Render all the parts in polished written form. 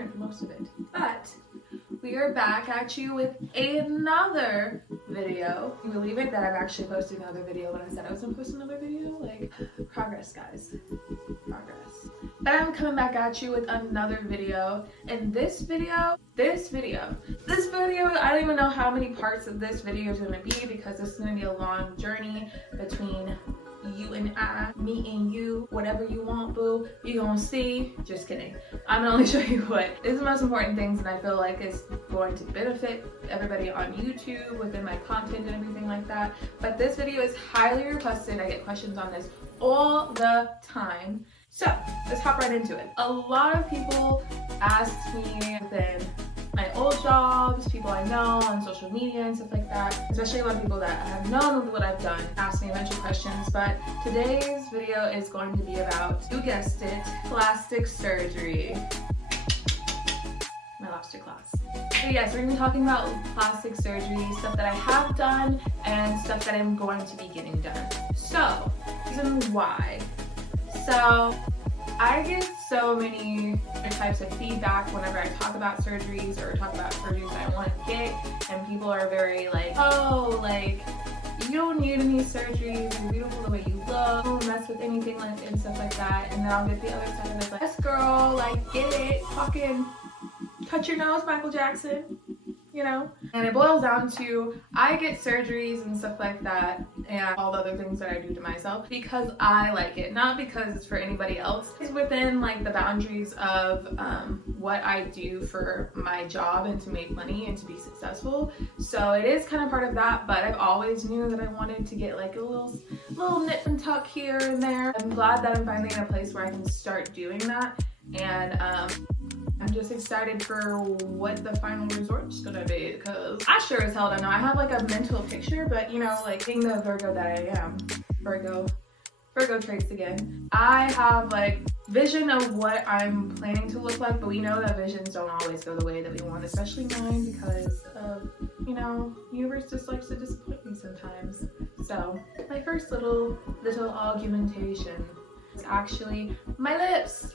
coherent for most of it. But we are back at you with another video. Can you believe it that I've actually posted another video when I said I was gonna post another video? Like, progress, guys. Progress. But I'm coming back at you with another video. And this video, I don't even know how many parts of this video is gonna be, because this is gonna be a long journey between you and I, me and you, whatever you want, boo, you gonna see. Just kidding. I'm gonna only show you what is the most important things, and I feel like is going to benefit everybody on YouTube within my content and everything like that. But this video is highly requested. I get questions on this all the time. So let's hop right into it. A lot of people asked me within my old jobs, people I know on social media and stuff like that, especially a lot of people that have known what I've done, ask me a bunch of questions. But today's video is going to be about, you guessed it, plastic surgery. My lobster class. So yes, we're gonna be talking about plastic surgery, stuff that I have done and stuff that I'm going to be getting done. So, reason why. So, I get so many types of feedback whenever I talk about surgeries or talk about surgeries that I want to get, and people are very like, oh, like, you don't need any surgeries, you're beautiful the way you look, don't mess with anything like and stuff like that. And then I'll get the other side of it like, yes girl, like, get it, fucking cut your nose, Michael Jackson, you know? And it boils down to, I get surgeries and stuff like that and all the other things that I do to myself because I like it, not because it's for anybody else. It's within like the boundaries of what I do for my job and to make money and to be successful. So it is kind of part of that, but I've always knew that I wanted to get like a little nip and tuck here and there. I'm glad that I'm finally in a place where I can start doing that, and I'm just excited for what the final resort's gonna be, because I sure as hell don't know. I have like a mental picture, but you know, like being the Virgo that I am, Virgo traits again, I have like vision of what I'm planning to look like, but we know that visions don't always go the way that we want, especially mine, because of, you know, universe just likes to disappoint me sometimes. So my first little augmentation is actually my lips.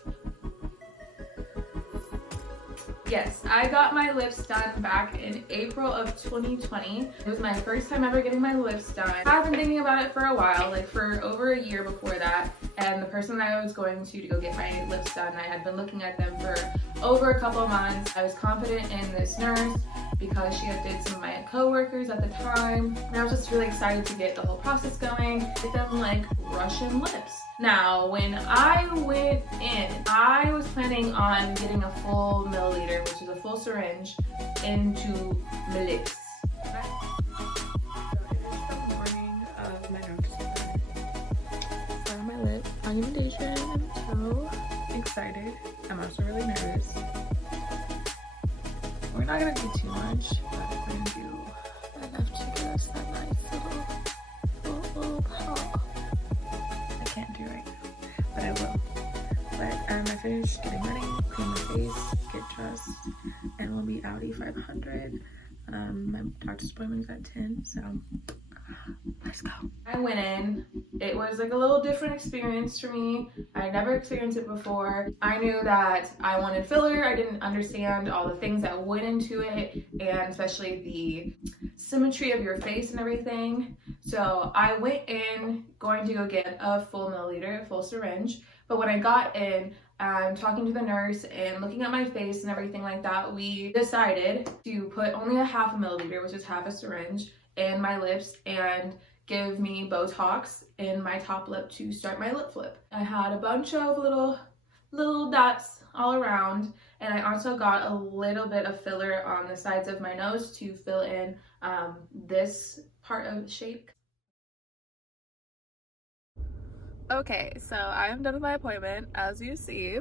Yes, I got my lips done back in April of 2020. It was my first time ever getting my lips done. I've been thinking about it for a while, like for over a year before that. And the person that I was going to go get my lips done, I had been looking at them for over a couple of months. I was confident in this nurse because she had did some of my co-workers at the time. And I was just really excited to get the whole process going, get them like Russian lips. Now, when I went in, I was planning on getting a full milliliter, which is a full syringe, into my lips. So it is the morning of my nose. So my lip augmentation, I'm so excited. I'm also really nervous. We're not gonna do too much, but we're gonna do enough to give us that nice little pop. Can't do right now, but I will. But I finished getting ready, clean my face, get dressed, and we'll be outie 500. My doctor's appointment's at 10, so let's go. I went in. It was like a little different experience for me. I never experienced it before. I knew that I wanted filler. I didn't understand all the things that went into it, and especially the symmetry of your face and everything. So I went in going to go get a full milliliter, a full syringe. But when I got in, I'm talking to the nurse and looking at my face and everything like that, we decided to put only a half a milliliter, which is half a syringe, in my lips and give me Botox in my top lip to start my lip flip. I had a bunch of little dots all around, and I also got a little bit of filler on the sides of my nose to fill in this part of the shape. Okay, so I am done with my appointment. As you see,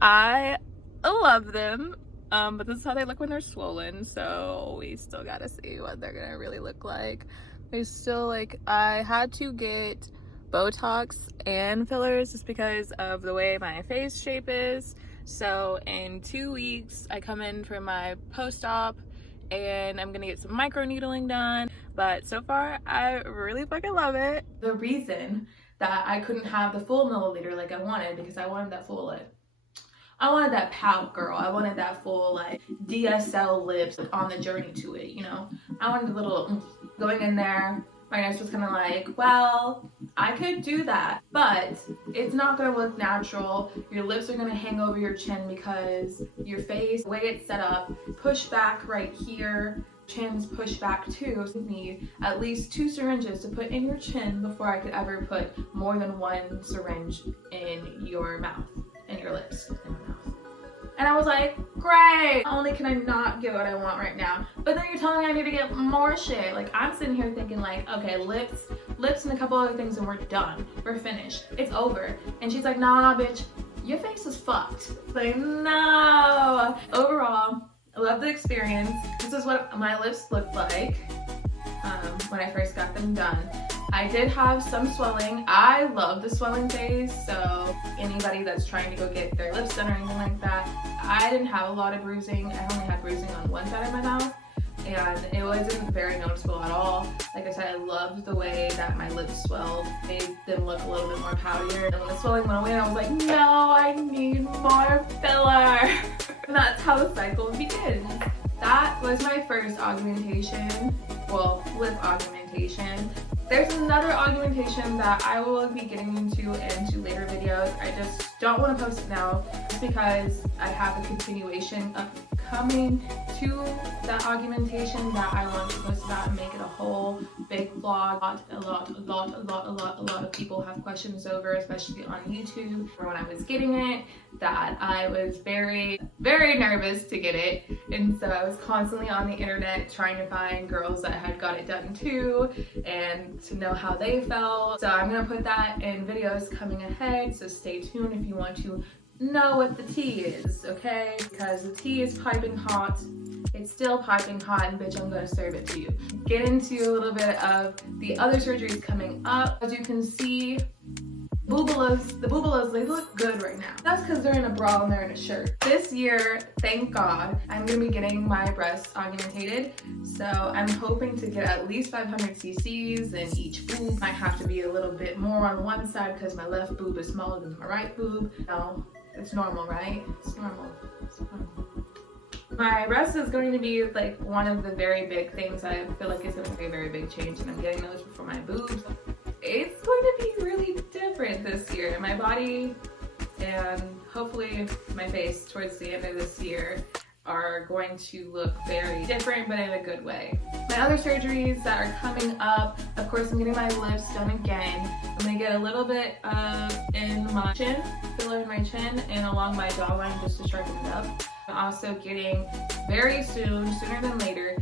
I love them, but this is how they look when they're swollen, so we still gotta see what they're gonna really look like. There's still like, I had to get Botox and fillers just because of the way my face shape is. So in 2 weeks, I come in for my post-op and I'm gonna get some micro needling done. But so far, I really fucking love it. The reason that I couldn't have the full milliliter like I wanted, because I wanted that full like I wanted that pout girl. I wanted that full like DSL lips on the journey to it, you know. I wanted a little going in there. My nurse was kind of like, well, I could do that, but it's not gonna look natural. Your lips are gonna hang over your chin because your face, the way it's set up, push back right here, chin's pushed back too. So you need at least 2 syringes to put in your chin before I could ever put more than 1 syringe in your mouth, in your lips, in your mouth. And I was like, great, not only can I not get what I want right now, but then you're telling me I need to get more shit. Like, I'm sitting here thinking like, okay, lips and a couple other things and we're done. We're finished. It's over. And she's like, nah, bitch, your face is fucked. Like, no. Overall, I love the experience. This is what my lips looked like when I first got them done. I did have some swelling. I love the swelling phase, so anybody that's trying to go get their lips done or anything like that, I didn't have a lot of bruising. I only had bruising on one side of my mouth, and it wasn't very noticeable at all. Like I said, I loved the way that my lips swelled. Made them look a little bit more poutier. And when the swelling went away, I was like, no, I need more filler. And that's how the cycle begins. That was my first augmentation, well, lip augmentation. There's another augmentation that I will be getting into later videos. I just don't want to post it now just because I have a continuation upcoming to that augmentation that I want to post about and make it a whole big vlog. A lot of people have questions over, especially on YouTube, or when I was getting it, that I was very nervous to get it, and so I was constantly on the internet trying to find girls that had got it done too and to know how they felt. So I'm gonna put that in videos coming ahead, so stay tuned if you want to know what the tea is, okay? Because the tea is piping hot. It's still piping hot, and bitch, I'm gonna serve it to you. Get into a little bit of the other surgeries coming up. As you can see, the boobalas, they look good right now. That's because they're in a bra and they're in a shirt. This year, thank God, I'm gonna be getting my breasts augmentated. So I'm hoping to get at least 500 cc's in each boob. Might have to be a little bit more on one side because my left boob is smaller than my right boob. No, it's normal, right? It's normal. It's normal. My breast is going to be like one of the very big things. I feel like it's going to be a very big change, and I'm getting those for my boobs. It's going to be really different this year. My body and hopefully my face towards the end of this year are going to look very different, but in a good way. My other surgeries that are coming up, of course, I'm getting my lips done again. I'm gonna get a little bit in my chin, filler in my chin, and along my jawline just to sharpen it up. I'm also getting very soon, sooner than later,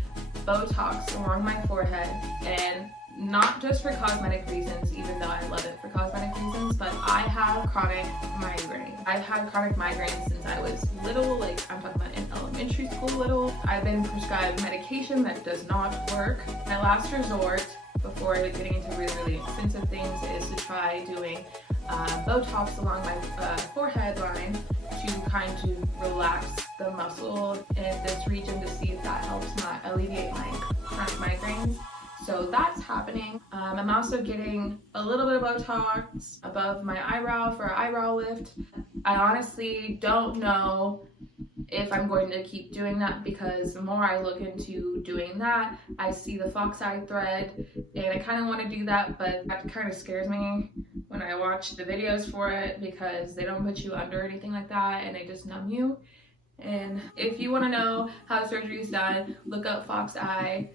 Botox along my forehead, and not just for cosmetic reasons, even though I love it for cosmetic reasons, but I have chronic migraine. I've had chronic migraine since I was little, like I'm talking about in elementary school little. I've been prescribed medication that does not work. My last resort before getting into really expensive things is to try doing Botox along my forehead line to kind of relax the muscle in this region to see if that helps alleviate my chronic migraines. So that's happening. I'm also getting a little bit of Botox above my eyebrow for an eyebrow lift. I honestly don't know if I'm going to keep doing that, because the more I look into doing that, I see the fox eye thread, and I kind of want to do that, but that kind of scares me when I watch the videos for it, because they don't put you under or anything like that, and they just numb you. And if you want to know how surgery is done, look up fox eye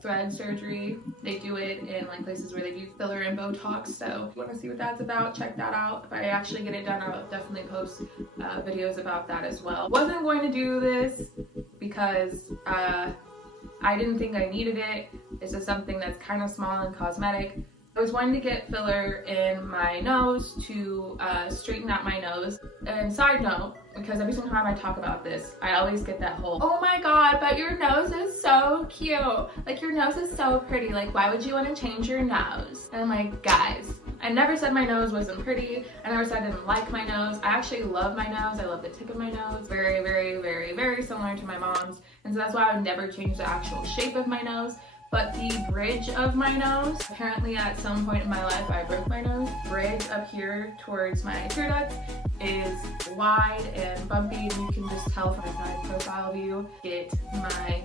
thread surgery. They do it in like places where they do filler and Botox. So if you want to see what that's about, check that out. If I actually get it done, I'll definitely post videos about that as well. Wasn't going to do this because I didn't think I needed it. This is something that's kind of small and cosmetic. I was wanting to get filler in my nose to straighten out my nose. And side note, because every single time I talk about this, I always get that whole, oh my god, but your nose is so cute. Like, your nose is so pretty. Like, why would you want to change your nose? And I'm like, guys, I never said my nose wasn't pretty. I never said I didn't like my nose. I actually love my nose. I love the tip of my nose. Very, very, very, very similar to my mom's. And so that's why I would never change the actual shape of my nose. but the bridge of my nose, apparently at some point in my life I broke my nose. Bridge up here towards my tear ducts is wide and bumpy, and you can just tell from my side profile view. Get my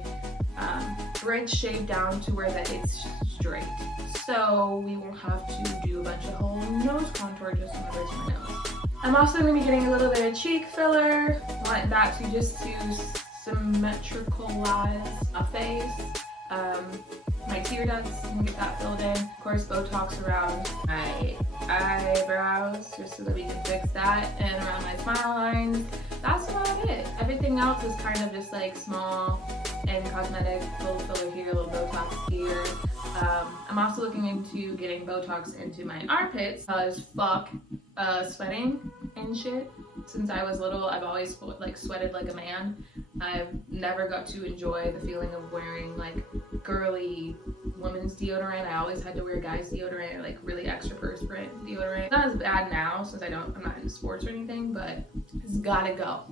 bridge shaved down to where that it's straight, so we won't have to do a bunch of whole nose contour just on the bridge of my nose. I'm also going to be getting a little bit of cheek filler. Want that to just to symmetricalize a face. My tear ducts, and get that filled in. Of course, Botox around my eyebrows just so that we can fix that, and around my smile lines. That's about it. Everything else is kind of just like small and cosmetic. A little filler here, a little Botox here. I'm also looking into getting Botox into my armpits because fuck sweating and shit. Since I was little, I've always like sweated like a man. I've never got to enjoy the feeling of wearing like girly women's deodorant. I always had to wear guys deodorant or like really extra perspirant deodorant. It's not as bad now since I'm not into sports or anything, but it's gotta go.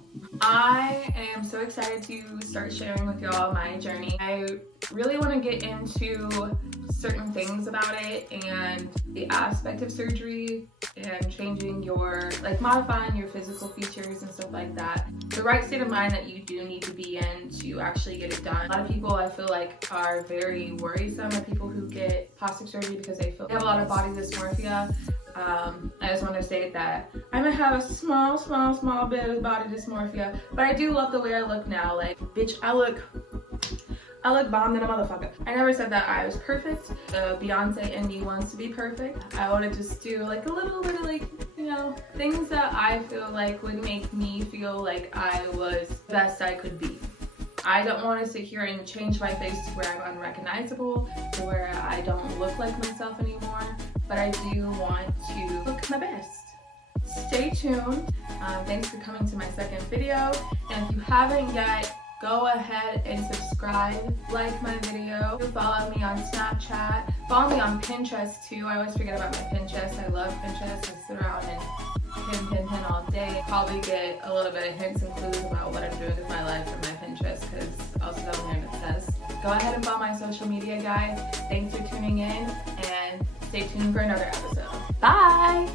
I am so excited to start sharing with y'all my journey. I really want to get into certain things about it and the aspect of surgery and changing your, like modifying your physical features and stuff like that. The right state of mind that you do need to be in to actually get it done. A lot of people I feel like are very worrisome of people who get plastic surgery because they feel they have a lot of body dysmorphia. I just want to say that I might have a small bit of body dysmorphia, but I do love the way I look now. Like, bitch, I look bomb than a motherfucker. I never said that I was perfect. Beyonce in me wants to be perfect. I want to just do like a little bit of like, you know, things that I feel like would make me feel like I was the best I could be. I don't want to sit here and change my face to where I'm unrecognizable, to where I don't look like myself anymore, but I do want to look my best. Stay tuned. Thanks for coming to my second video, and if you haven't yet, go ahead and subscribe, like my video, follow me on Snapchat, follow me on Pinterest too. I always forget about my Pinterest. I love Pinterest. I sit around and pin all day. Probably get a little bit of hints and clues about what I'm doing with my life from my Pinterest because I'll sit down there and obsess. Go ahead and follow my social media, guys. Thanks for tuning in, and stay tuned for another episode. Bye!